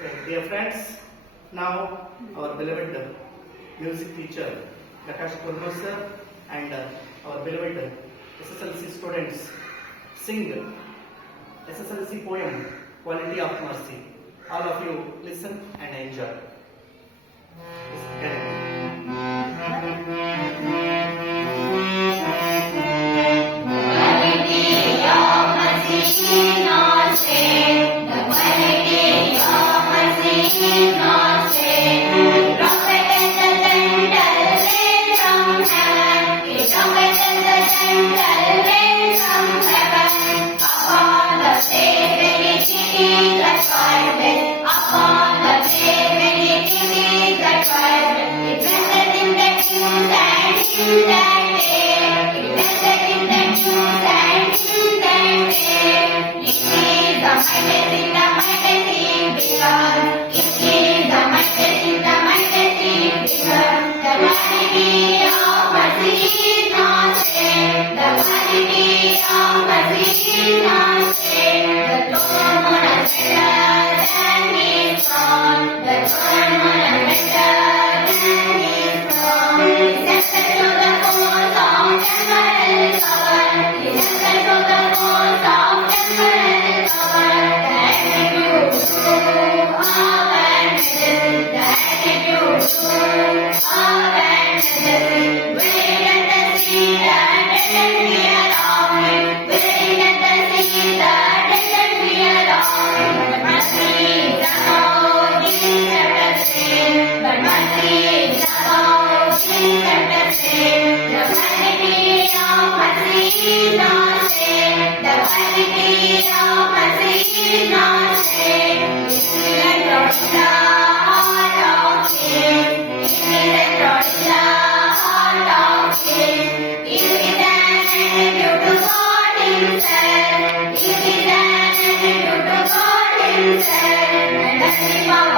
Okay, dear friends, now our beloved music teacher Prakash Kurma sir and our beloved SSLC students sing SSLC poem Quality of Mercy. All of you listen and enjoy. Yes, Himself, and